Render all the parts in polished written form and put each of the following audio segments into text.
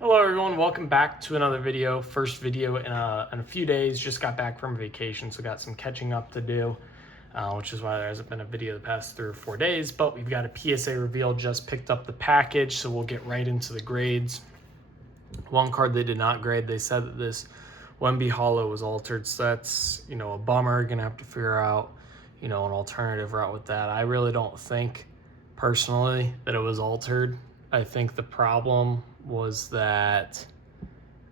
Hello everyone, welcome back to another video. First video in a few days. Just got back from vacation, so got some catching up to do, which is why there hasn't been a video the past 3 or 4 days. But we've got a PSA reveal, just picked up the package, so we'll get right into the grades. One card they did not grade. They said that this Wemby Hollow was altered, so that's, a bummer. Gonna have to figure out, an alternative route with that. I really don't think, personally, that it was altered. I think the problem was that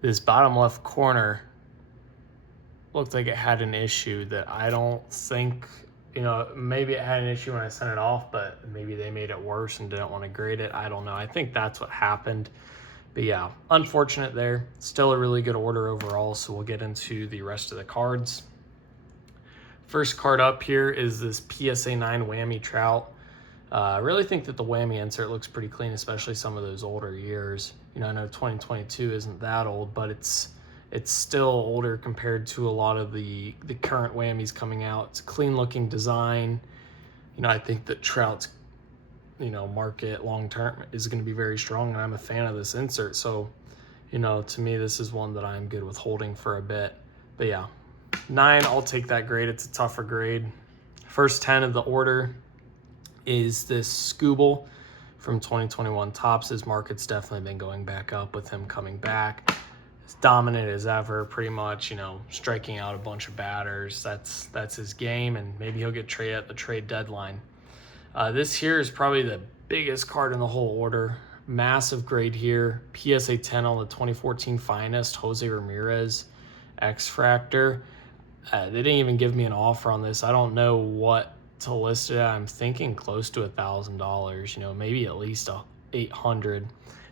this bottom left corner looked like it had an issue that I don't think, maybe it had an issue when I sent it off, but maybe they made it worse and didn't want to grade it. I don't know. I think that's what happened. But yeah, unfortunate there. Still a really good order overall, so we'll get into the rest of the cards. First card up here is this PSA 9 Whammy Trout. I really think that the Whammy insert looks pretty clean, especially some of those older years. I know 2022 isn't that old, but it's still older compared to a lot of the current Whammies coming out. It's a clean looking design. I think that Trout's market long term is going to be very strong, and I'm a fan of this insert. So, to me, this is one that I'm good with holding for a bit. But yeah, 9, I'll take that grade. It's a tougher grade. First 10 of the order is this Scooble from 2021 Topps. His market's definitely been going back up with him coming back. As dominant as ever, pretty much, striking out a bunch of batters. That's his game, and maybe he'll get traded at the trade deadline. This here is probably the biggest card in the whole order. Massive grade here. PSA 10 on the 2014 Finest, Jose Ramirez, X-Fractor. They didn't even give me an offer on this. I don't know what to list it at. I'm thinking close to $1,000, maybe at least $800.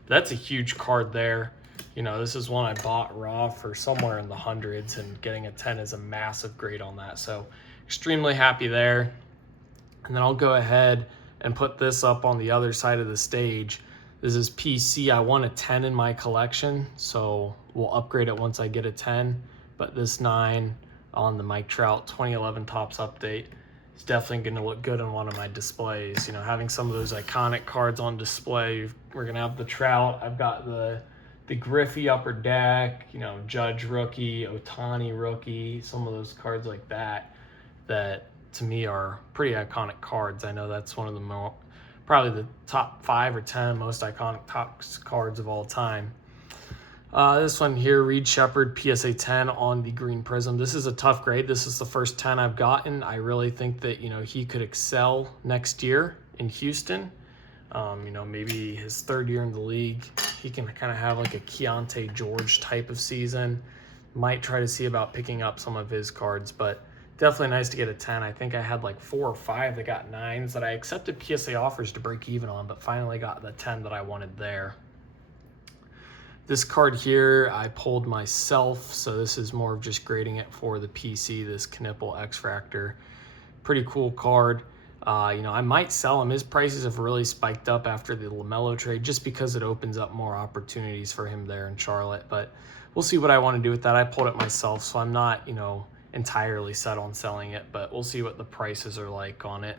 That's a huge card there. This is one I bought raw for somewhere in the hundreds, and getting a 10 is a massive grade on that. So extremely happy there. And then I'll go ahead and put this up on the other side of the stage. This is PC. I want a 10 in my collection, so we'll upgrade it once I get a 10. But this 9 on the Mike Trout 2011 Topps update, it's definitely going to look good on one of my displays. Having some of those iconic cards on display. We're going to have the Trout. I've got the Griffey Upper Deck, Judge rookie, Ohtani rookie, some of those cards like that to me are pretty iconic cards. I know that's one of the probably the top 5 or 10 most iconic Topps cards of all time. This one here, Reed Shepherd, PSA 10 on the green prism. This is a tough grade. This is the first 10 I've gotten. I really think that, he could excel next year in Houston. Maybe his 3rd year in the league, he can kind of have like a Keontae George type of season. Might try to see about picking up some of his cards, but definitely nice to get a 10. I think I had like 4 or 5 that got 9s that I accepted PSA offers to break even on, but finally got the 10 that I wanted there. This card here, I pulled myself, so this is more of just grading it for the PC, this Knipple X-Fractor. Pretty cool card. I might sell him. His prices have really spiked up after the LaMelo trade just because it opens up more opportunities for him there in Charlotte. But we'll see what I want to do with that. I pulled it myself, so I'm not, entirely set on selling it, but we'll see what the prices are like on it.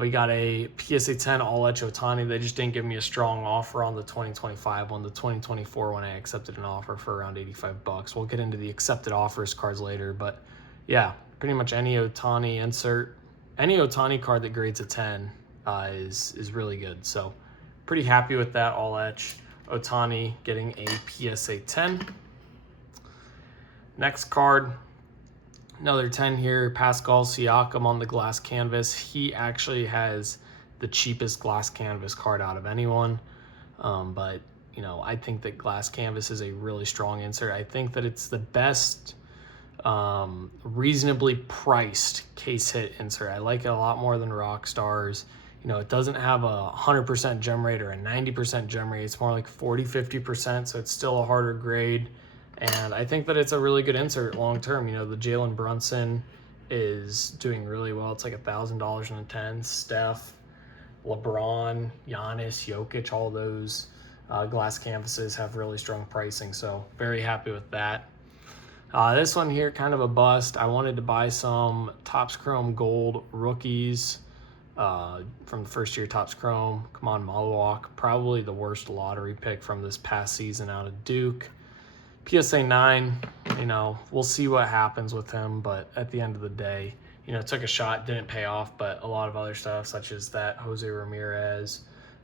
We got a PSA 10 All-Etch Ohtani. They just didn't give me a strong offer on the 2025 one. The 2024 one, I accepted an offer for around $85. We'll get into the accepted offers cards later, but yeah, pretty much any Ohtani insert, any Ohtani card that grades a 10 is really good. So pretty happy with that All-Etch Ohtani getting a PSA 10. Next card, another 10 here, Pascal Siakam on the glass canvas. He actually has the cheapest glass canvas card out of anyone. But, I think that glass canvas is a really strong insert. I think that it's the best reasonably priced case hit insert. I like it a lot more than Rockstars. It doesn't have a 100% gem rate or a 90% gem rate. It's more like 40-50%, so it's still a harder grade. And I think that it's a really good insert long term. The Jalen Brunson is doing really well. It's like $1,000 in a 10. Steph, LeBron, Giannis, Jokic, all those glass canvases have really strong pricing. So very happy with that. This one here, kind of a bust. I wanted to buy some Topps Chrome Gold rookies. from the first year Topps Chrome. Come on, Malawak, probably the worst lottery pick from this past season out of Duke. PSA 9, you know, we'll see what happens with him, but at the end of the day, you know, took a shot, didn't pay off, but a lot of other stuff, such as that Jose Ramirez,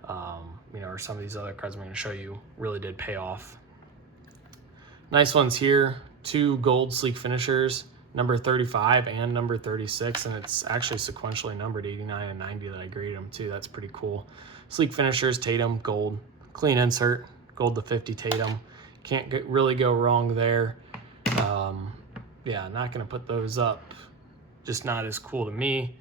you know, or some of these other cards I'm going to show you, really did pay off. Nice ones here, 2 gold sleek finishers, number 35 and number 36, and it's actually sequentially numbered 89 and 90 that I graded them to. That's pretty cool. Sleek finishers, Tatum, gold, clean insert, gold to 50 Tatum. Can't really go wrong there. Yeah, not going to put those up. Just not as cool to me.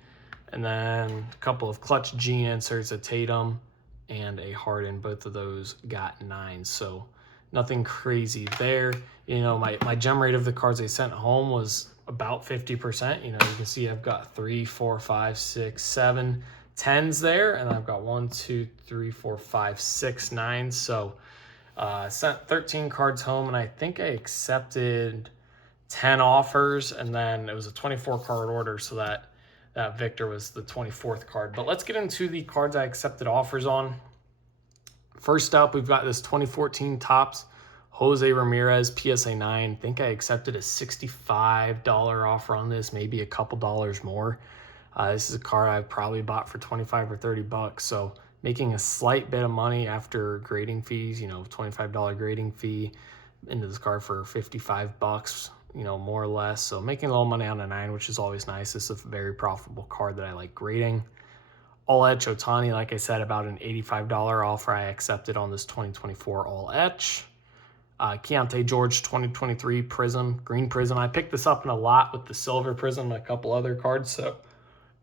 And then a couple of clutch G inserts, a Tatum and a Harden. Both of those got 9. So nothing crazy there. You know, my gem rate of the cards they sent home was about 50%. You know, you can see I've got 3, 4, 5, 6, 7 10s there. And I've got 1, 2, 3, 4, 5, 6 9s. So sent 13 cards home, and I think I accepted 10 offers, and then it was a 24 card order, so that Victor was the 24th card. But let's get into the cards I accepted offers on. First up, we've got this 2014 Topps Jose Ramirez PSA 9. I think I accepted a $65 offer on this, maybe a couple dollars more. This is a card I probably bought for 25 or 30 bucks, so making a slight bit of money after grading fees, you know, $25 grading fee into this card for 55 bucks, you know, more or less. So making a little money on a 9, which is always nice. This is a very profitable card that I like grading. All Etch Ohtani, like I said, about an $85 offer I accepted on this 2024 All Etch. Keontae George 2023 Prism, green Prism. I picked this up in a lot with the silver Prism and a couple other cards. So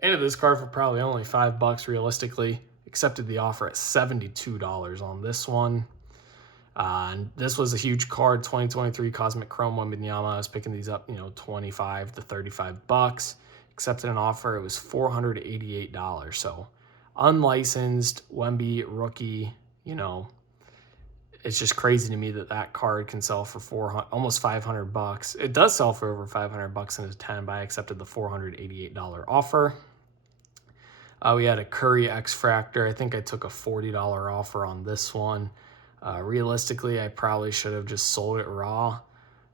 into this card for probably only 5 bucks realistically. Accepted the offer at $72 on this one. And this was a huge card, 2023 Cosmic Chrome Wembanyama. I was picking these up, you know, 25 to 35 bucks. Accepted an offer. It was $488. So unlicensed Wemby rookie, you know, it's just crazy to me that that card can sell for almost 500 bucks. It does sell for over 500 bucks in a 10, but I accepted the $488 offer. We had a Curry X-Fractor. I think I took a $40 offer on this one. Realistically, I probably should have just sold it raw,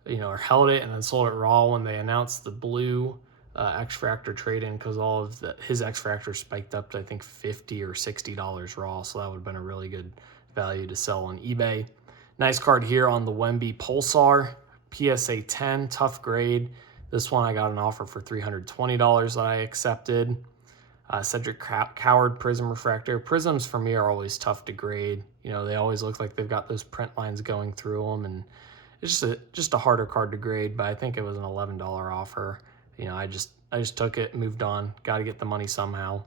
you know, or held it and then sold it raw when they announced the blue X-Fractor trade-in, because all of his X-Fractor spiked up to, I think, $50 or $60 raw, so that would have been a really good value to sell on eBay. Nice card here on the Wemby Pulsar, PSA 10, tough grade. This one I got an offer for $320 that I accepted. Cedric Coward Prism Refractor. Prisms for me are always tough to grade. You know, they always look like they've got those print lines going through them, and it's just a harder card to grade, but I think it was an $11 offer. You know, I just took it, moved on, got to get the money somehow.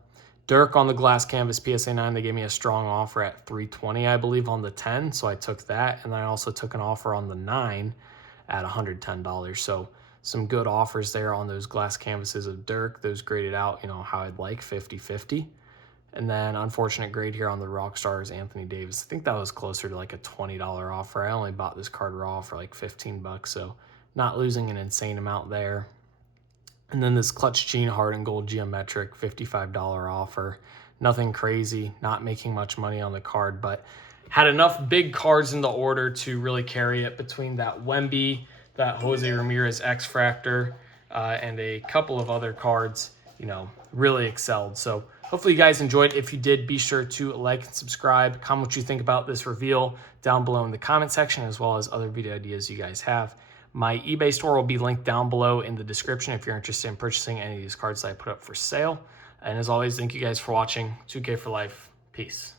Dirk on the glass canvas PSA 9, they gave me a strong offer at $320, I believe, on the 10, so I took that, and I also took an offer on the 9 at $110. So some good offers there on those glass canvases of Dirk. Those graded out, you know, how I'd like, 50-50. And then unfortunate grade here on the Rockstars Anthony Davis. I think that was closer to like a $20 offer. I only bought this card raw for like 15 bucks, so not losing an insane amount there. And then this Clutch Gene Harden Gold Geometric $55 offer. Nothing crazy, not making much money on the card, but had enough big cards in the order to really carry it between that Wemby, that Jose Ramirez X-Fractor, and a couple of other cards, you know, really excelled. So hopefully you guys enjoyed. If you did, be sure to like and subscribe. Comment what you think about this reveal down below in the comment section, as well as other video ideas you guys have. My eBay store will be linked down below in the description if you're interested in purchasing any of these cards that I put up for sale. And as always, thank you guys for watching. 2K for life. Peace.